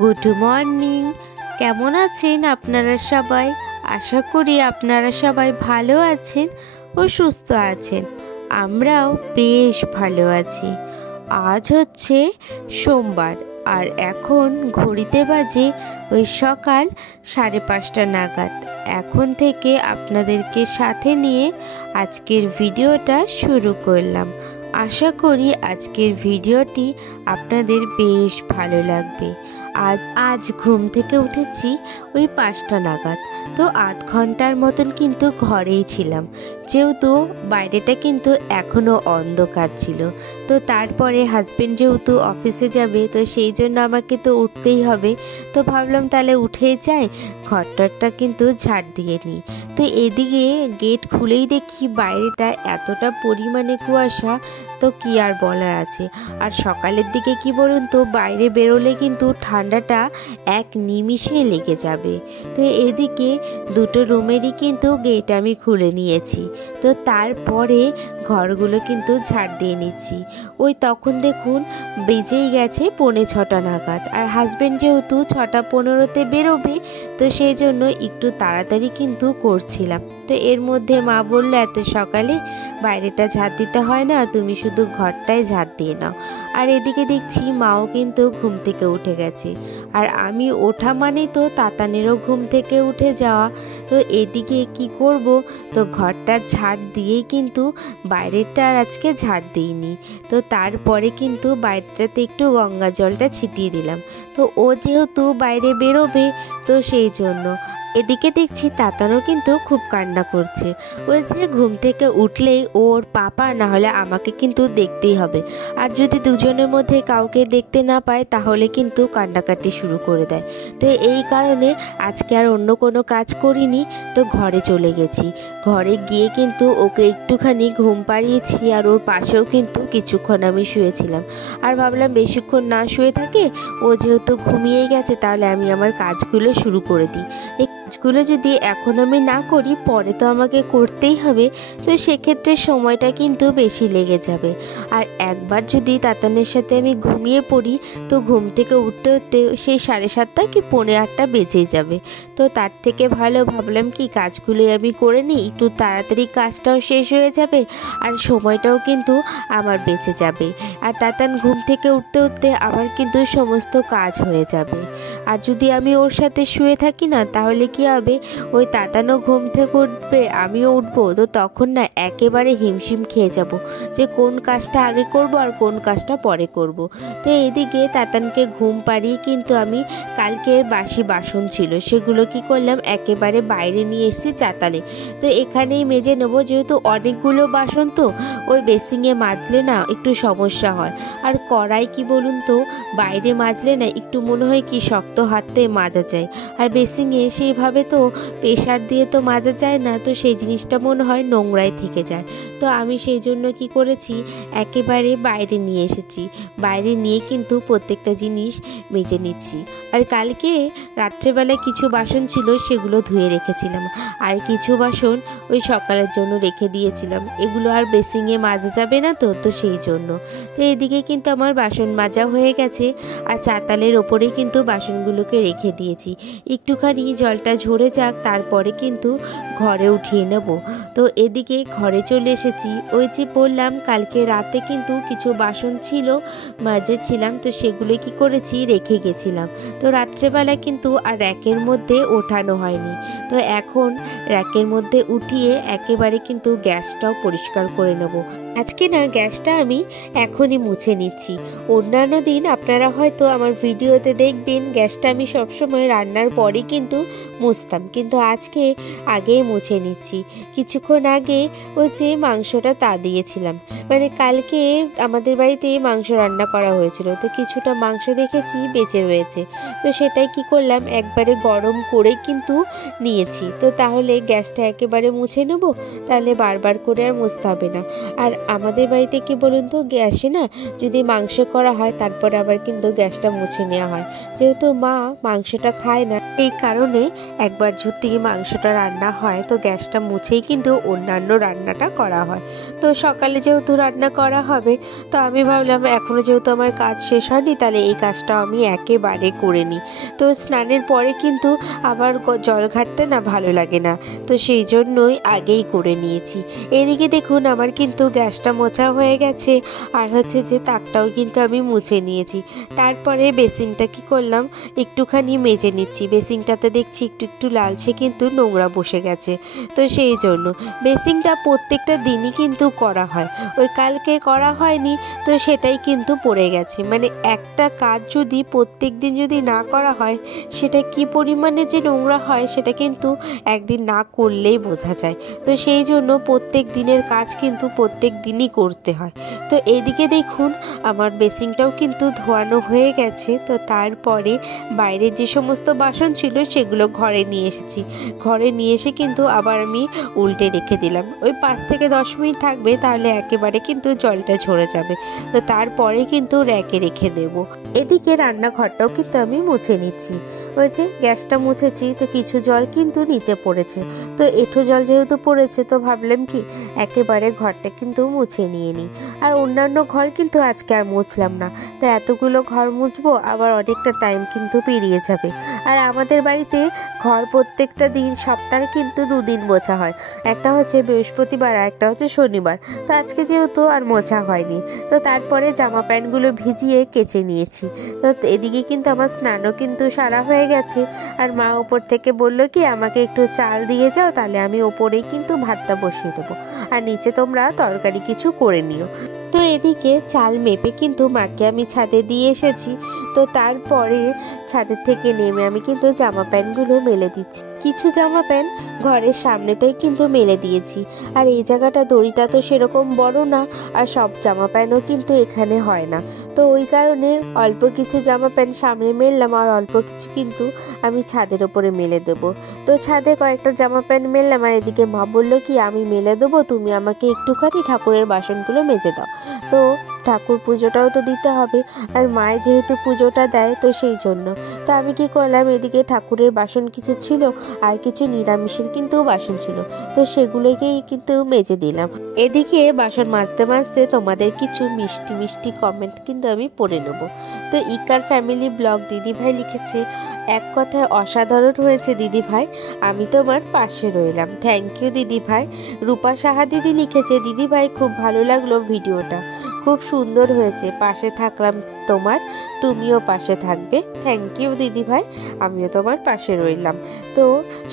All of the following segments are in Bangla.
Good morning. কেমন আছেন আপনারা সবাই? আশা করি আপনারা সবাই ভালো আছেন ও সুস্থ আছেন। আমরাও বেশ ভালো আছি। আজ হচ্ছে সোমবার আর এখন ঘড়িতে বাজে ওই সকাল 5:30 নাগাদ। এখন থেকে আপনাদেরকে সাথে নিয়ে আজকের ভিডিওটা শুরু করলাম। আশা করি আজকের ভিডিওটি আপনাদের বেশ ভালো লাগবে। আজ ঘুম থেকে উঠেছি ওই 5টা নাগাদ। তো আধ ঘন্টার মতন কিন্তু ঘরেই ছিলাম, যেহেতু বাইরেটা কিন্তু এখনও অন্ধকার ছিল। তো তারপরে হাজবেন্ড যেহেতু অফিসে যাবে, তো সেই জন্য আমাকে তো উঠতেই হবে। তো ভাবলাম তাহলে উঠেই যাই, ঘরটা কিন্তু ঝাড় দিয়ে নিই। তো এদিকে গেট খুলেই দেখি বাইরেটা এতটা পরিমাণে কুয়াশা, তো কি আর বলার আছে। আর সকালের দিকে কি বলুন তো, বাইরে বেরোলে কিন্তু ঠান্ডাটা এক নিমিষে লেগে যাবে। তো এদিকে দুটো রুমেরই কিন্তু গেট আমি খুলে নিয়েছি। তো তারপরে ঘরগুলো কিন্তু ঝাড় দিয়ে নিচ্ছি। ওই তখন দেখুন বেজেই গেছে 5:45 নাগাদ। আর হাজব্যান্ড যেহেতু 6:15-তে বেরোবে, তো সেই জন্য একটু তাড়াতাড়ি কিন্তু করছিলাম। তো এর মধ্যে মা বললো, এত সকালে বাইরেটা ঝাড় দিতে হয় না, তুমি শুধু ঘরটায় ঝাড় দিয়ে নাও। আর এদিকে দেখছি মাও কিন্তু ঘুম থেকে উঠে গেছে। আর আমি ওঠা মানেই তো তাতানেরও ঘুম থেকে উঠে যাওয়া। তো এদিকে কি করব, তো ঘরটা ঝাড় দিয়েই কিন্তু বাইরেটা আর আজকে ঝাড় দিইনি। তো তারপরে কিন্তু বাইরেটাতে একটু গঙ্গা জলটা ছিটিয়ে দিলাম। তো ও যেহেতু বাইরে বেরোবে, তো সেই জন্য। এদিকে দেখছি তাতানও কিন্তু খুব কান্না করছে, বলছে ঘুম থেকে উঠলেই ওর পাপা না হলে আমাকে কিন্তু দেখতেই হবে। আর যদি দুজনের মধ্যে কাউকে দেখতে না পায়, তাহলে কিন্তু কান্নাকাটি শুরু করে দেয়। তো এই কারণে আজকে আর অন্য কোনো কাজ করিনি, তো ঘরে চলে গেছি। ঘরে গিয়ে কিন্তু ওকে একটুখানি ঘুম পাড়িয়েছি, আর ওর পাশেও কিন্তু কিছুক্ষণ আমি শুয়েছিলাম। আর ভাবলাম বেশিক্ষণ না শুয়ে থাকে, ও যেহেতু ঘুমিয়ে গেছে, তাহলে আমি আমার কাজগুলো শুরু করে দিই। কাজগুলো যদি এখন আমি না করি, পরে তো আমাকে করতেই হবে। তো সেক্ষেত্রে সময়টা কিন্তু বেশি লেগে যাবে। আর একবার যদি তাতানের সাথে আমি ঘুমিয়ে পড়ি, তো ঘুম থেকে উঠতে উঠতে সেই 7:30 কি 8:45 বেজে যাবে। তো তার থেকে ভালো ভাবলাম কি কাজগুলো আমি করে নিই, একটু তাড়াতাড়ি কাজটাও শেষ হয়ে যাবে, আর সময়টাও কিন্তু আমার বেঁচে যাবে। আর তাতান ঘুম থেকে উঠতে উঠতে আমার কিন্তু সমস্ত কাজ হয়ে যাবে। আর যদি আমি ওর সাথে শুয়ে থাকি না, তাহলে কি হবে, ওই তাতানও ঘুম থেকে উঠবে, আমিও উঠবো, তো তখন না একেবারে হিমশিম খেয়ে যাব যে কোন কাজটা আগে করব আর কোন কাজটা পরে করব। তো এদিকে তাতানকে ঘুম পাড়িয়ে কিন্তু আমি কালকের বাসি বাসন ছিল, সেগুলো কি করলাম একেবারে বাইরে নিয়ে এসেছি চাতালে। তো এখানেই মেজে নেবো, যেহেতু অনেকগুলো বাসন, তো ওই বেসিংয়ে মাজলে না একটু সমস্যা হয়। আর কড়াই কি বলুন তো, বাইরে মাজলে না একটু মনে হয় কি শক্ত হাতে মাজা যায়, আর বেসিংয়ে সেইভাবে তো প্রেশার দিয়ে তো মাজা যায় না, তো সেই জিনিসটা মনে হয় নোংরাই থেকে যায়। তো আমি সেই জন্য কি করেছি, একেবারে বাইরে নিয়ে এসেছি। বাইরে নিয়ে কিন্তু প্রত্যেকটা জিনিস মেজে নিচ্ছি। আর কালকে রাত্রেবেলায় কিছু বাসন ছিল, সেগুলো ধুয়ে রেখেছিলাম, আর কিছু বাসন ওই সকালের জন্য রেখে দিয়েছিলাম। এগুলো আর বেসিংয়ে মাজা যাবে না, তো সেই জন্য। তো এদিকে কিন্তু আমার বাসন মাজা হয়ে গেছে, আর চাতালের ওপরে কিন্তু বাসনগুলোকে রেখে দিয়েছি। একটুখানি জলটা ঝরে যাক, তারপরে কিন্তু ঘরে উঠিয়ে নেব। তো এদিকে ঘরে চলে এসেছি। ওই যে বললাম কালকে রাতে কিন্তু কিছু বাসন ছিল, মাজেছিলাম, তো সেগুলো কি করেছি রেখে গেছিলাম। তো রাত্রেবেলা কিন্তু আর র্যাকের মধ্যে ওঠানো হয়নি। তো এখন র্যাকের মধ্যে উঠিয়ে একেবারে কিন্তু গ্যাসটাও পরিষ্কার করে নেব। আজকে না গ্যাসটা আমি এখনই মুছে নিচ্ছি। অন্যান্য দিন আপনারা হয়তো আমার ভিডিওতে দেখবেন গ্যাসটা আমি সবসময় রান্নার পরে কিন্তু মুছতাম, কিন্তু আজকে আগেই মুছে নিচ্ছি। কিছুক্ষণ আগে ওই যে মাংসটা তা দিয়েছিলাম, মানে কালকে আমাদের বাড়িতে মাংস রান্না করা হয়েছিল, তো কিছুটা মাংস দেখেছি বেঁচে রয়েছে। তো সেটাই কি করলাম, একবারে গরম করে কিন্তু নিয়েছি। তো তাহলে গ্যাসটা একেবারে মুছে নেব, তাহলে বারবার করে আর মুছতে হবে না। আর আমাদের বাড়িতে কি বলুন তো, গ্যাসে না যদি মাংস করা হয়, তারপরে আবার কিন্তু গ্যাসটা মুছে নেওয়া হয়। যেহেতু মা মাংসটা খায় না, এই কারণে একবার যদি মাংসটা রান্না হয়, তো গ্যাসটা মুছেই কিন্তু অন্যান্য রান্নাটা করা হয়। তো সকালে যেহেতু রান্না করা হবে, তো আমি ভাবলাম এখনও যেহেতু আমার কাজ শেষ হয়নি, তাহলে এই কাজটা আমি একেবারে করে নিই। তো স্নানের পরে কিন্তু আবার জল ঘাটতে না ভালো লাগে না, তো সেই জন্যই আগেই করে নিয়েছি। এদিকে দেখুন আমার কিন্তু গ্যাসটা মোছা হয়ে গেছে, আর হচ্ছে যে তাকটাও কিন্তু আমি মুছে নিয়েছি। তারপরে বেসিনটা কি করলাম, একটুখানি মেজে নিচ্ছি। বেসিনটাতে দেখছি একটু একটু লালচে কিন্তু নোংরা বসে গেছে, তো সেই জন্য বেসিনটা প্রত্যেকটা দিনই কিন্তু করা হয়। ওই কালকে করা হয়নি, তো সেটাই কিন্তু পড়ে গেছে। মানে একটা কাজ যদি প্রত্যেক দিন যদি না করা হয়, সেটা কি পরিমাণে যে নোংরা হয় সেটা কিন্তু একদিন না করলেই বোঝা যায়। তো সেই জন্য প্রত্যেক দিনের কাজ কিন্তু প্রত্যেক দিনই করতে হয়। তো এদিকে দেখুন আমার বেসিনটাও কিন্তু ধোয়ানো হয়ে গেছে। তো তারপরে বাইরে যে সমস্ত বাসন ছিল সেগুলো ঘরে নিয়ে এসেছি। ঘরে নিয়ে এসে কিন্তু আবার আমি উল্টে রেখে দিলাম। ওই 5 থেকে 10 মিনিট থাকবে, তাহলে একেবারে কিন্তু জলটা ঝরে যাবে। তো তারপরে কিন্তু র্যাকে রেখে দেব। এদিকে রান্নাঘরটাও কিন্তু আমি মুছে নিচ্ছি। ওই যে গ্যাসটা মুছেছি, তো কিছু জল কিন্তু নিচে পড়েছে। তো এঁঠো জল যেহেতু পড়েছে, তো ভাবলাম কি একেবারে ঘরটা কিন্তু মুছে নিয়ে নিই। আর অন্যান্য ঘর কিন্তু আজকে আর মুছলাম না। তো এতগুলো ঘর মুছবো, আবার অনেকটা টাইম কিন্তু পেরিয়ে যাবে। আর আমাদের বাড়িতে ঘর প্রত্যেকটা দিন, সপ্তাহে কিন্তু 2 দিন মোছা হয়। একটা হচ্ছে বৃহস্পতিবার, আর একটা হচ্ছে শনিবার। তো আজকে যেহেতু আর মোছা হয়নি, তো তারপরে জামা প্যান্টগুলো ভিজিয়ে কেচে নিয়েছি। তো এদিকে কিন্তু আমার স্নানও কিন্তু সারা হয়ে গেছে। আর মা ওপর থেকে বললো কি আমাকে একটু চাল দিয়ে যাও, তাহলে আমি ওপরেই কিন্তু ভাতটা বসিয়ে দেবো, আর নিচে তোমরা তরকারি কিছু করে নিও। তো এদিকে চাল মেপে কিন্তু মাকে আমি ছাদে দিয়ে এসেছি। তো তারপরে ছাদের থেকে নেমে আমি কিন্তু জামা প্যান্টগুলো মেলে দিচ্ছি। কিছু জামা প্যান্ট ঘরের সামনেটাই কিন্তু মেলে দিয়েছি। আর এই জায়গাটা দড়িটা তো সেরকম বড় না, আর সব জামা প্যান্টও কিন্তু এখানে হয় না। তো ওই কারণে অল্প কিছু জামা প্যান্ট সামনে মেললাম, আর অল্প কিছু কিন্তু আমি ছাদের ওপরে মেলে দেবো। তো ছাদে কয়েকটা জামা প্যান্ট মেললাম, আর এদিকে মা বললো কি আমি মেলে দেবো, তুমি আমাকে একটুখানি ঠাকুরের বাসনগুলো মেজে দাও। তো ঠাকুর পুজোটাও তো দিতে হবে, আর মায়ের যেহেতু পুজোটা দেয়, তো সেই জন্য তো আমি কি করলাম, এদিকে ঠাকুরের বাসন কিছু ছিল, আর কিছু নিরামিষের কিন্তু বাসন ছিল, তো সেগুলোকেই কিন্তু মেজে দিলাম। এদিকে বাসন মাজতে মাজতে তোমাদের কিছু মিষ্টি মিষ্টি কমেন্ট কিন্তু আমি পড়ে নেব। তো ইকার ফ্যামিলি ব্লগ দিদিভাই লিখেছে, এক কথায় অসাধারণ হয়েছে দিদিভাই, আমি তোমার পাশে রইলাম। থ্যাংক ইউ দিদিভাই। রূপা সাহা দিদি লিখেছে, দিদিভাই খুব ভালো লাগলো ভিডিওটা, খুব সুন্দর হয়েছে, পাশে থাকলাম তোমার, তুমিও পাশে থাকবে। থ্যাংক ইউ দিদিভাই, আমিও তোমার পাশে রইলাম। তো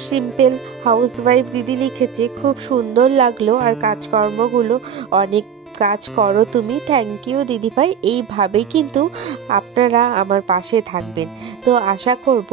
সিম্পল হাউসওয়াইফ দিদি লিখেছে, খুব সুন্দর লাগলো, আর কাজকর্মগুলো অনেক কাজ করো তুমি। থ্যাংক ইউ দিদিভাই, এইভাবেই কিন্তু আপনারা আমার পাশে থাকবেন। তো আশা করব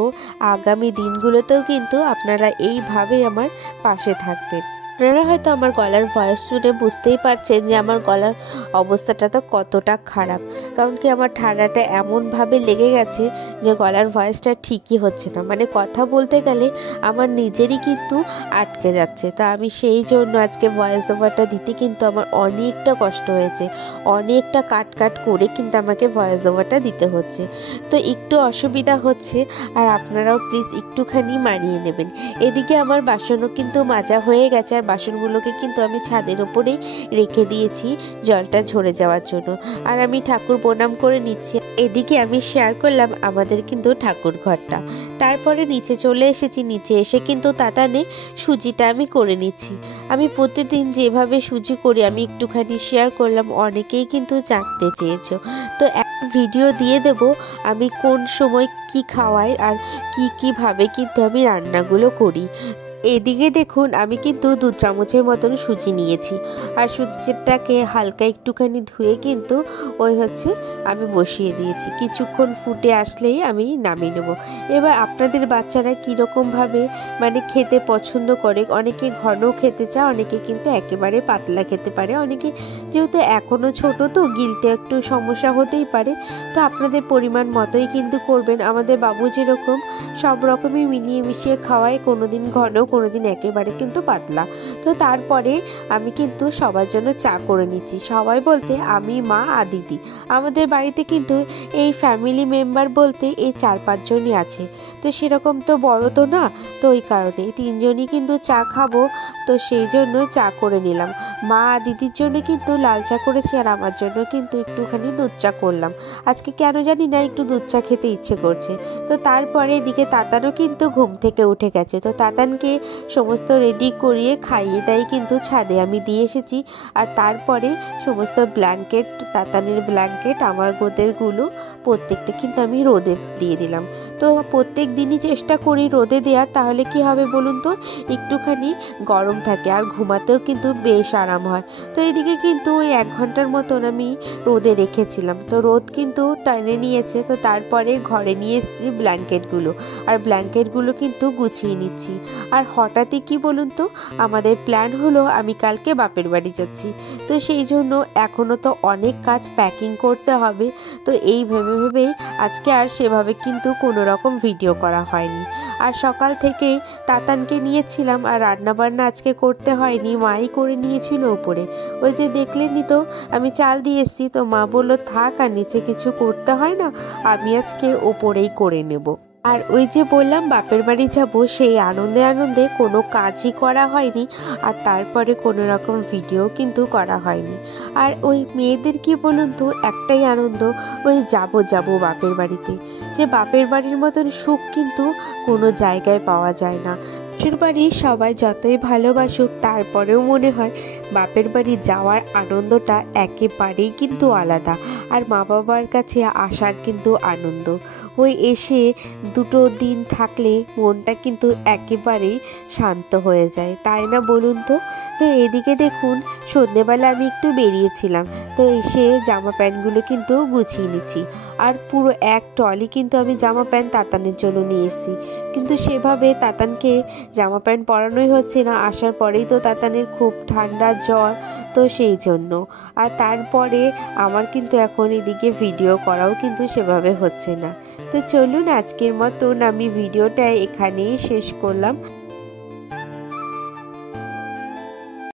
আগামী দিনগুলোতেও কিন্তু আপনারা এইভাবেই আমার পাশে থাকবেন। আপনারা হয়তো আমার গলার ভয়েস শুনে বুঝতেই পারছেন যে আমার গলার অবস্থাটা তো কতটা খারাপ, কারণ কি আমার ঠান্ডাটা এমনভাবে লেগে গেছে যে গলার ভয়েসটা ঠিকই হচ্ছে না। মানে কথা বলতে গেলে আমার নিজেরই কিন্তু আটকে যাচ্ছে। তো আমি সেই জন্য আজকে ভয়েস ওভারটা দিতে কিন্তু আমার অনেকটা কষ্ট হয়েছে, অনেকটা কাট করে কিন্তু আমাকে ভয়েস ওভারটা দিতে হচ্ছে। তো একটু অসুবিধা হচ্ছে, আর আপনারাও প্লিজ একটুখানি মানিয়ে নেবেন। এদিকে আমার বাসনও কিন্তু মাজা হয়ে গেছে, আর বাসনগুলোকে কিন্তু আমি ছাদের ওপরেই রেখে দিয়েছি জলটা ঝরে যাওয়ার জন্য। আর আমি ঠাকুর প্রণাম করে নিচ্ছি। এদিকে আমি শেয়ার করলাম আমাদের কিন্তু ঠাকুর ঘরটা। তারপরে নিচে চলে এসেছি। নিচে এসে কিন্তু তাতানে সুজিটা আমি করে নিচ্ছি। আমি প্রতিদিন যেভাবে সুজি করি আমি একটুখানি শেয়ার করলাম, অনেকেই কিন্তু জানতে চেয়েছো। তো এক ভিডিও দিয়ে দেব আমি কোন সময় কি খাওয়াই, আর কিভাবে কিন্তু আমি রান্নাগুলো করি। এদিকে দেখুন আমি কিন্তু 2 চামচের মতন সুজি নিয়েছি, আর সুজিটাকে হালকা একটুখানি ধুয়ে কিন্তু আমি বসিয়ে দিয়েছি। কিছুক্ষণ ফুটে আসলেই আমি নামিয়ে নেব। এবার আপনাদের বাচ্চারা কীরকমভাবে মানে খেতে পছন্দ করে, অনেকে ঘন খেতে চায়, অনেকে কিন্তু একেবারে পাতলা খেতে পারে, অনেকে যেহেতু এখনও ছোট তো গিলতে একটু সমস্যা হতেই পারে। তো আপনাদের পরিমাণ মতোই কিন্তু করবেন। আমাদের বাবু যেরকম সব রকমই মিলিয়ে মিশিয়ে খাওয়ায়, কোনোদিন ঘন, কোনোদিন একেবারে কিন্তু পাতলা। তো তো তারপরে আমি কিন্তু সবার জন্য চা করে নিচ্ছি, সবাই বলতে আমি, মা আর দিদি। আমাদের বাড়িতে কিন্তু এই ফ্যামিলি মেম্বার বলতে এই 4-5 জনই আছে, তো সেরকম তো বড় তো না, তো ওই কারণে 3 জনই কিন্তু চা খাবো, তো সেই জন্য চা করে নিলাম। মা আর দিদির জন্য কিন্তু লাল চা করেছি, আর আমার জন্য কিন্তু একটুখানি দুধ চা করলাম। আজকে কেন জানি না একটু দুধ চা খেতে ইচ্ছে করছে। তো তারপরে এদিকে তাতানও কিন্তু ঘুম থেকে উঠে গেছে, তো তাতানকে সমস্ত রেডি করিয়ে খাইয়ে দাই কিন্তু ছাদে আমি দিয়ে এসেছি। আর তারপরে সমস্ত ব্ল্যাঙ্কেট, তাতানের ব্ল্যাঙ্কেট, আমার গোদেরগুলো প্রত্যেকটা কিন্তু আমি রোদে দিয়ে দিলাম। তো প্রত্যেক দিনই চেষ্টা করি রোদে দেওয়ার, তাহলে কি হবে বলুন তো, একটুখানি গরম থাকে আর ঘুমাতেও কিন্তু বেশ আরাম হয়। তো এদিকে কিন্তু ওই 1 ঘন্টার মতন আমি রোদে রেখেছিলাম, তো রোদ কিন্তু টেনে নিয়েছে। তো তারপরে ঘরে নিয়ে এসেছি ব্ল্যাঙ্কেটগুলো, আর ব্ল্যাঙ্কেটগুলো কিন্তু গুছিয়ে নিচ্ছি। আর হঠাৎই কি বলুন তো, আমাদের প্ল্যান হলো আমি কালকে বাপের বাড়ি যাচ্ছি, তো সেই জন্য এখনও তো অনেক কাজ প্যাকিং করতে হবে। তো এই ভেবে আজকে আর সেভাবে কিন্তু কোনো রকম ভিডিও করা হয়নি। আর সকাল থেকেই তাতানকে নিয়েছিলাম, আর রান্নাবান্না আজকে করতে হয়নি, মাই করে নিয়েছিল ওপরে। ওই যে দেখলেনই তো আমি চাল দিয়ে এসেছি, তো মা বললো থাক, আর নিচে কিছু করতে হয় না, আমি আজকে ওপরেই করে নেব। আর ওই যে বললাম বাপের বাড়ি যাব, সেই আনন্দে আনন্দে কোনো কাজই করা হয়নি, আর তারপরে কোনো রকম ভিডিও কিন্তু করা হয়নি। আর ওই মেয়েদের কি বলুন তো, একটাই আনন্দ, ওই যাব বাপের বাড়িতে, যে বাপের বাড়ির মতন সুখ কিন্তু কোনো জায়গায় পাওয়া যায় না। শ্বশুর বাড়ির সবাই যতই ভালোবাসুক, তারপরেও মনে হয় বাপের বাড়ি যাওয়ার আনন্দটা একেবারেই কিন্তু আলাদা। আর মা বাবার কাছে আসার কিন্তু আনন্দ, ওই এসে 2 দিন থাকলে মনটা কিন্তু একেবারেই শান্ত হয়ে যায়, তাই না বলুন তো। তো এদিকে দেখুন, সন্ধেবেলা আমি একটু বেরিয়েছিলাম, তো এসে জামা প্যান্টগুলো কিন্তু গুছিয়ে নিচ্ছি। আর পুরো 1 ট্রলি কিন্তু আমি জামা প্যান্ট তাতানের জন্য নিয়ে এসেছি, কিন্তু সেভাবে তাতানকে জামা প্যান্ট পরানোই হচ্ছে না। আসার পরেই তো তাতানের খুব ঠান্ডা জ্বর, তো সেই জন্য। আর তারপরে আমার কিন্তু এখন এদিকে ভিডিও করাও কিন্তু সেভাবে হচ্ছে না। তো চলুন, আজকের মতন আমি ভিডিওটা এখানেই শেষ করলাম।